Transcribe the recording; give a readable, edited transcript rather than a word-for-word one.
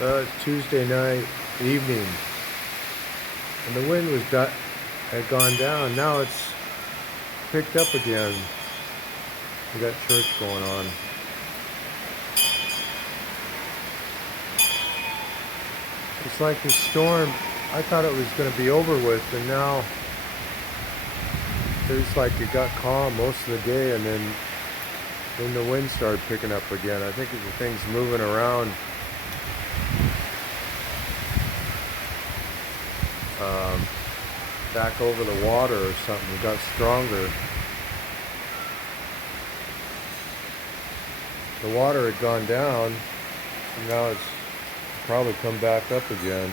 It's Tuesday night evening, and the wind had gone down. Now it's picked up again. We got church going on. It's like the storm, I thought it was going to be over with, and now it's like it got calm most of the day, and then the wind started picking up again. I think the thing's moving around. Back over the water or something. It got stronger. The water had gone down, and now it's probably come back up again.